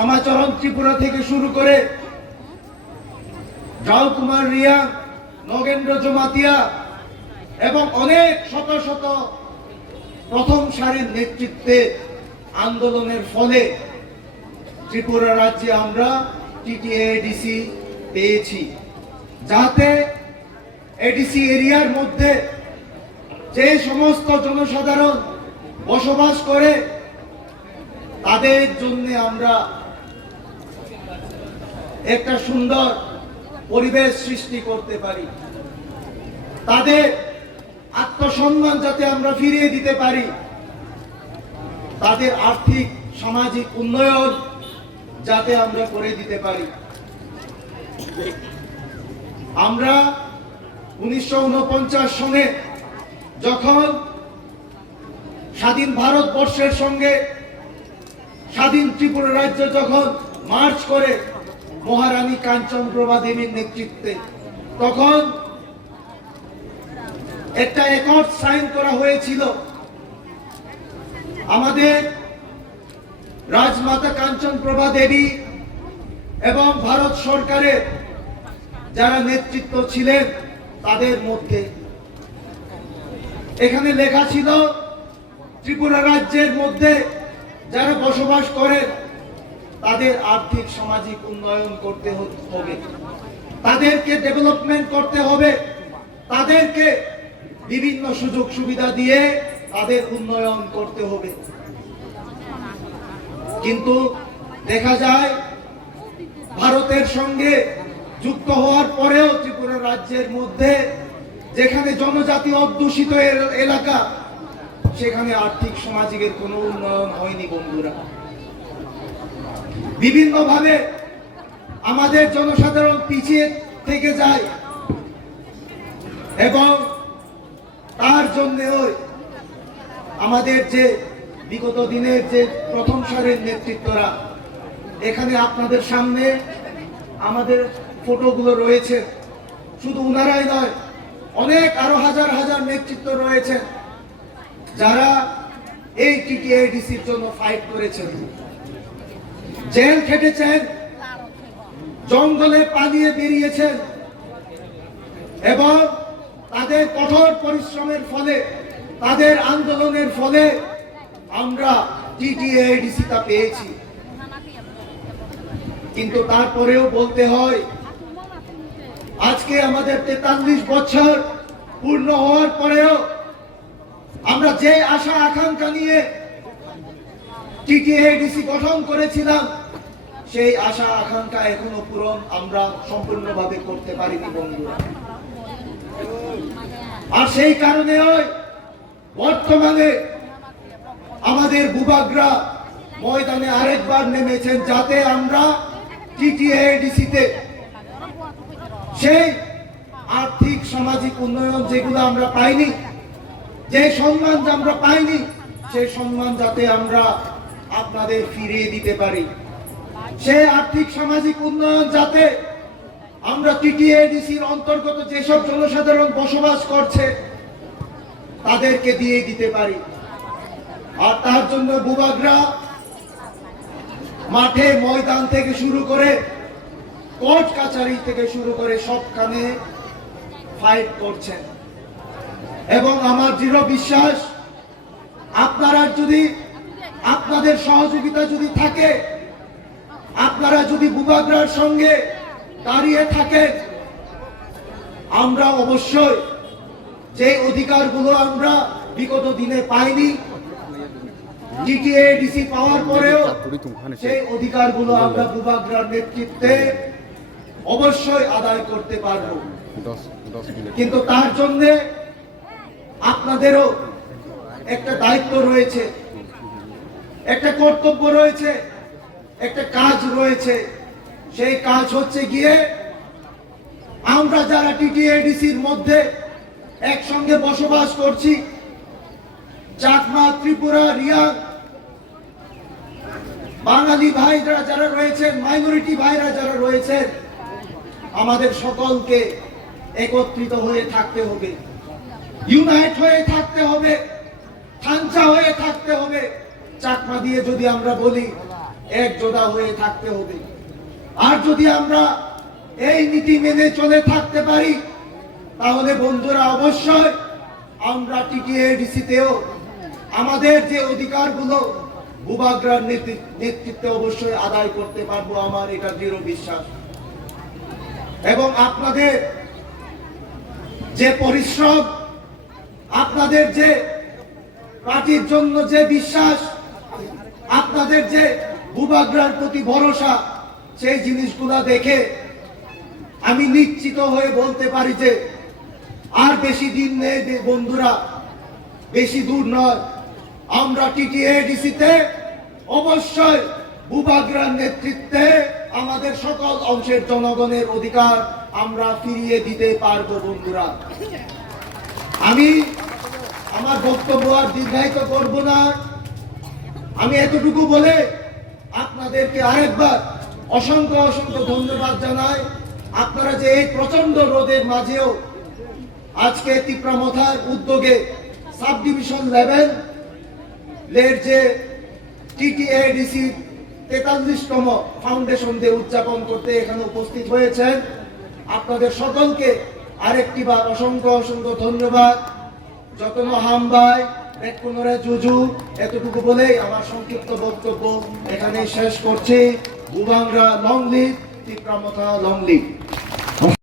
শ্যামাচরণ ত্রিপুরা থেকে শুরু করে রাও কুমার রিয়া, নগেন্দ্র জমাতিয়া এবং অনেক শত শত প্রথম সারির নেতৃত্বে আন্দোলনের ফলে ত্রিপুরা রাজ্যে আমরা টিটিএডিসি পেয়েছি, যাতে এডিসি এরিয়ার মধ্যে যে সমস্ত জনসাধারণ বসবাস করে তাদের জন্য আমরা একটা সুন্দর পরিবেশ সৃষ্টি করতে পারি, তাদের আত্মসম্মান যাতে আমরা ফিরিয়ে দিতে পারি, তাদের আর্থিক সামাজিক উন্নয়ন যাতে আমরা করে দিতে পারি। আমরা 1949 সনে যখন স্বাধীন ভারতবর্ষের সঙ্গে স্বাধীন ত্রিপুরা রাজ্য যখন মার্চ করে মহারানী কাঞ্চনপ্রভা দেবীর নেতৃত্বে, তখন একটা অ্যাকর্ড সাইন করা হয়েছিল। আমাদের রাজমাতা কাঞ্চনপ্রভা দেবী এবং ভারত সরকারের যারা নেতৃত্ব ছিলেন তাদের মধ্যে এখানে লেখা ছিল ত্রিপুরা রাজ্যের মধ্যে যারা বসবাস করেন তাদের আর্থিক সামাজিক উন্নয়ন করতে হবে, তাদেরকে ডেভেলপমেন্ট করতে হবে, তাদেরকে বিভিন্ন সুযোগ সুবিধা দিয়ে তাদের উন্নয়ন করতে হবে। কিন্তু দেখা যায় ভারতের সঙ্গে যুক্ত হওয়ার পরেও ত্রিপুরা রাজ্যের মধ্যে যেখানে জনজাতি অধ্যুষিত এলাকা, সেখানে আর্থিক সামাজিকের কোনো উন্নয়ন হয়নি বন্ধুরা। বিভিন্নভাবে আমাদের জনসাধারণ পিছিয়ে থেকে যায় এবং তার জন্য আমাদের যে বিগত দিনের যে প্রথম সারির নেতৃত্বরা, এখানে আপনাদের সামনে আমাদের ফটোগুলো রয়েছে, শুধু উনারাই নয়, অনেক আরো হাজার হাজার নেতৃত্ব রয়েছে যারা এই টিটিএডিসির জন্য ফাইট করেছেন, জেল খেটেছেন, জঙ্গলে পালিয়ে বেরিয়েছেন এবং তাদের কঠোর পরিশ্রমের ফলে, তাদের আন্দোলনের ফলে আমরা টিটিএডিসিটা পেয়েছি। কিন্তু তারপরেও বলতে হয়, আজকে আমাদের 43 বছর পূর্ণ হওয়ার পরেও আমরা যে আশা আকাঙ্ক্ষা নিয়ে টিটিএডিসি গঠন করেছিলাম, সেই আশা আকাঙ্ক্ষা এখনো পূরণ আমরা সম্পূর্ণভাবে করতে পারিনি বন্ধুরা। আর সেই কারণে বর্তমানে আমাদের বুবাগরা ময়দানে আরেকবার নেমেছেন, যাতে আমরা টিটিএডিসিতে সেই আর্থিক সামাজিক উন্নয়ন যেগুলো আমরা পাইনি, যে সম্মান আমরা পাইনি, সেই সম্মান যাতে আমরা আপনাদের ফিরিয়ে দিতে পারি, সেই আর্থিক সামাজিক উন্নয়ন যাতে আমরা টিটিএডিসির অন্তর্গত যেসব জনসাধারণ বসবাস করছে তাদেরকে দিয়ে দিতে পারি। আর তার জন্য বুবাগরা মাঠে ময়দান থেকে শুরু করে কোর্ট কাছারি থেকে শুরু করে সবখানে ফাইট করছেন এবং আমার দৃঢ় বিশ্বাস, আপনারা যদি, আপনাদের সহযোগিতা যদি থাকে, আপনারা যদি বুবাগরার সঙ্গে দাঁড়িয়ে থাকেন, আমরা অবশ্যই যে অধিকারগুলো আমরা বিগত দিনে পাইনি, টিটিএডিসি পাওয়ার পরেও সেই অধিকারগুলো আমরা বুবাগরার নেতৃত্বে অবশ্যই আদায় করতে পারব। কিন্তু তার জন্য আপনাদেরও একটা দায়িত্ব রয়েছে, একটা কর্তব্য রয়েছে, একটা কাজ রয়েছে। সেই কাজ হচ্ছে গিয়ে আমরা যারা টিটিএডিসির মধ্যে একসঙ্গে বসবাস করছি, চাকমা, ত্রিপুরা, রিয়া, বাঙালি ভাইরা যারা রয়েছেন, মাইনরিটি ভাইরা যারা রয়েছেন, আমাদের সকলকে একত্রিত হয়ে থাকতে হবে, ইউনাইট হয়ে থাকতে হবে, থানচা হয়ে থাকতে হবে। চাকমা দিয়ে যদি আমরা বলি, একজোড়া হয়ে থাকতে হবে। আর যদি আমরা এই নীতি মেনে চলে থাকতে পারি, তাহলে বন্ধুরা অবশ্যই আমরা টিটিএডিসিতেও আমাদের যে অধিকারগুলো ভূভাগরার নেতৃত্বে অবশ্যই আদায় করতে পারবো, আমার এটা দৃঢ় বিশ্বাস। এবং আপনাদের যে পরিশ্রম, আপনাদের যে পার্টির জন্য যে বিশ্বাস, আপনাদের যে ভূভাগরার প্রতি ভরসা, সেই জিনিসগুলো দেখে আমি নিশ্চিত হয়ে বলতে পারি যে আর বেশি দিন নেই বন্ধুরা, বেশি দূর নয়। আমরা টিটিএডিসিতে অবশ্যই ভূভাগরার নেতৃত্বে আমাদের সকল অংশের জনগণের অধিকার আমরা ফিরিয়ে দিতে পারবো বন্ধুরা। আমি আমার বক্তব্য আর দীর্ঘায়িত করব না। আমি এতটুকু বলে আপনাদেরকে আরেকবার অসংখ্য অসংখ্য ধন্যবাদ জানাই। আপনারা যে এই প্রচন্ড রোদের মাঝেও আজকে তিপ্রামথার উদ্যোগে সাব ডিভিশন লেভেলের যে টিটিএডিসি 43তম ফাউন্ডেশন ডে উদযাপন করতে এখানে উপস্থিত হয়েছেন, আপনাদের সকলকে আরেকটি বার অসংখ্য অসংখ্য ধন্যবাদ। যতন হামবাই পেটকুনরে জুজু, এতটুকু বলেই আমার সংক্ষিপ্ত বক্তব্য এখানে শেষ করছি। ভূভাগরা long live, Tipra Motha long leave.